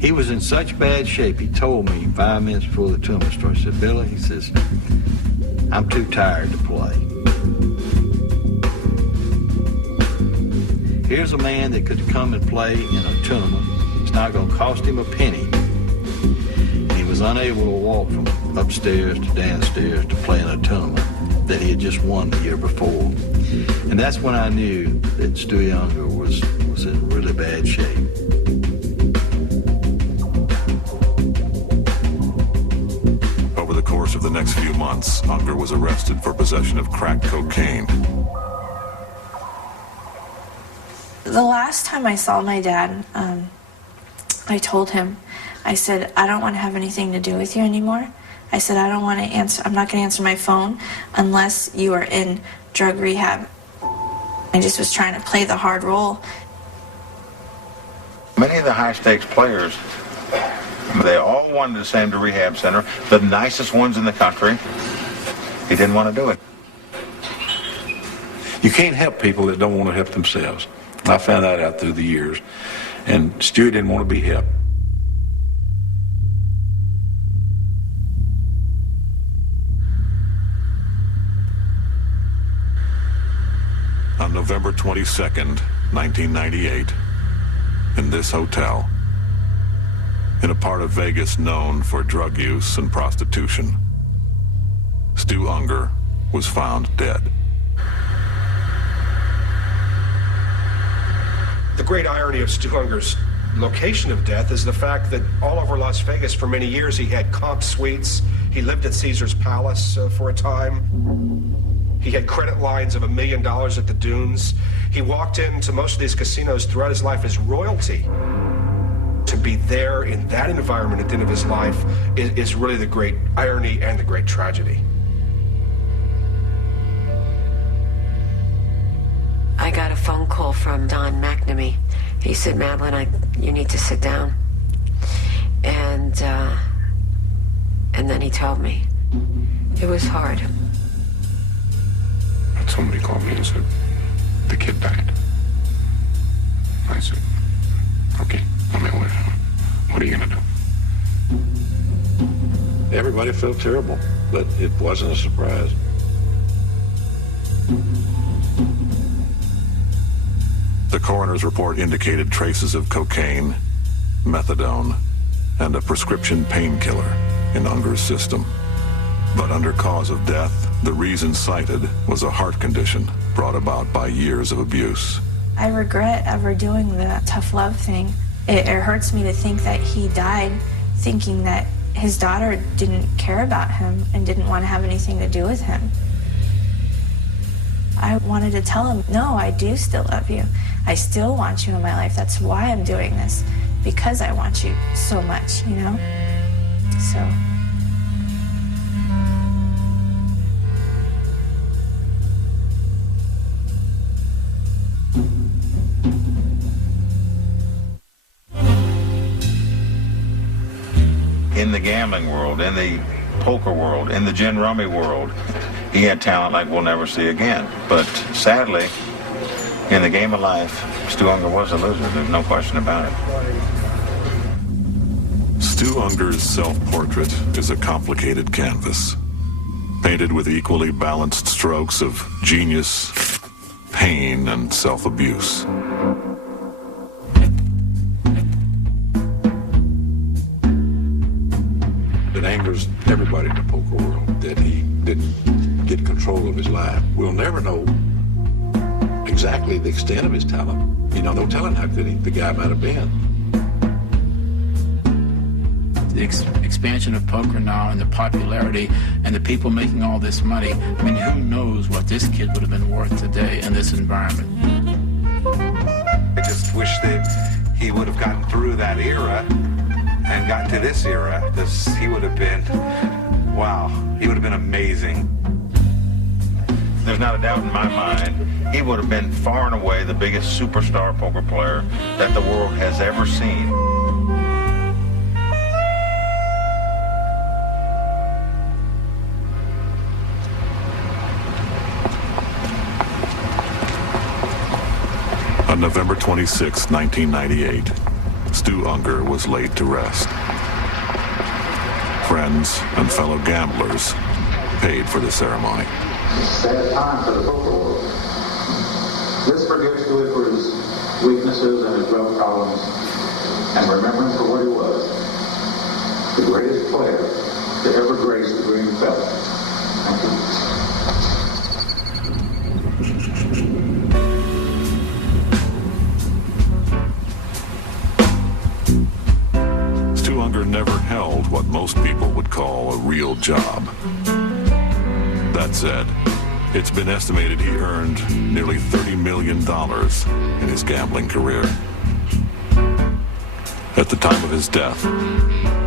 He was in such bad shape, he told me 5 minutes before the tournament started, he said, Billy, he says, I'm too tired to play. Here's a man that could come and play in a tournament. It's not going to cost him a penny. And he was unable to walk from upstairs to downstairs to play in a tournament that he had just won the year before. And that's when I knew that Stu Ungar was in really bad shape. Over the course of the next few months, Ungar was arrested for possession of crack cocaine. The last time I saw my dad, I told him, I said, I don't want to have anything to do with you anymore. I said, I don't want to answer, I'm not going to answer my phone unless you are in drug rehab. I just was trying to play the hard role. Many of the high-stakes players, they all wanted to send him to rehab center, the nicest ones in the country. He didn't want to do it. You can't help people that don't want to help themselves. I found that out through the years. And Stu didn't want to be helped. On November 22nd, 1998, in this hotel, in a part of Vegas known for drug use and prostitution, Stu Ungar was found dead. The great irony of Stu Ungar's location of death is the fact that all over Las Vegas for many years he had comp suites. He lived at Caesar's Palace for a time. He had credit lines of $1 million at the Dunes. He walked into most of these casinos throughout his life as royalty. To be there in that environment at the end of his life is really the great irony and the great tragedy. I got a phone call from Don McNamee. He said, Madeline, you need to sit down. And then he told me. It was hard. Somebody called me and said, the kid died. I said, okay, I mean, what are you gonna do? Everybody felt terrible, but it wasn't a surprise. The coroner's report indicated traces of cocaine, methadone, and a prescription painkiller in Ungar's system. But under cause of death, the reason cited was a heart condition brought about by years of abuse. I regret ever doing the tough love thing. It hurts me to think that he died thinking that his daughter didn't care about him and didn't want to have anything to do with him. I wanted to tell him, no, I do still love you. I still want you in my life. That's why I'm doing this, because I want you so much, you know? So. In the gambling world, in the poker world, in the gin rummy world, he had talent like we'll never see again. But sadly, in the game of life, Stu Ungar was a loser. There's no question about it. Stu Ungar's self-portrait is a complicated canvas, painted with equally balanced strokes of genius, pain, and self-abuse. It angers everybody in the poker world that he didn't get control of his life. We'll never know exactly the extent of his talent. You know, no telling how good the guy might have been. The expansion of poker now and the popularity and the people making all this money, I mean, who knows what this kid would have been worth today in this environment. I just wish that he would have gotten through that era and gotten to this era. He would have been, wow, he would have been amazing. There's not a doubt in my mind, he would have been far and away the biggest superstar poker player that the world has ever seen. On November 26, 1998, Stu Ungar was laid to rest. Friends and fellow gamblers paid for the ceremony. Sad time for the poker world. This forgives Stu for his weaknesses and his drug problems, and remember him for what he was, the greatest player to ever grace the green felt. Thank you. Stu Ungar never held what most people would call a real job. That said, it's been estimated he earned nearly $30 million in his gambling career. At the time of his death,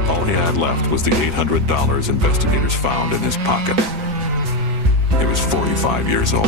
all he had left was the $800 investigators found in his pocket. He was 45 years old.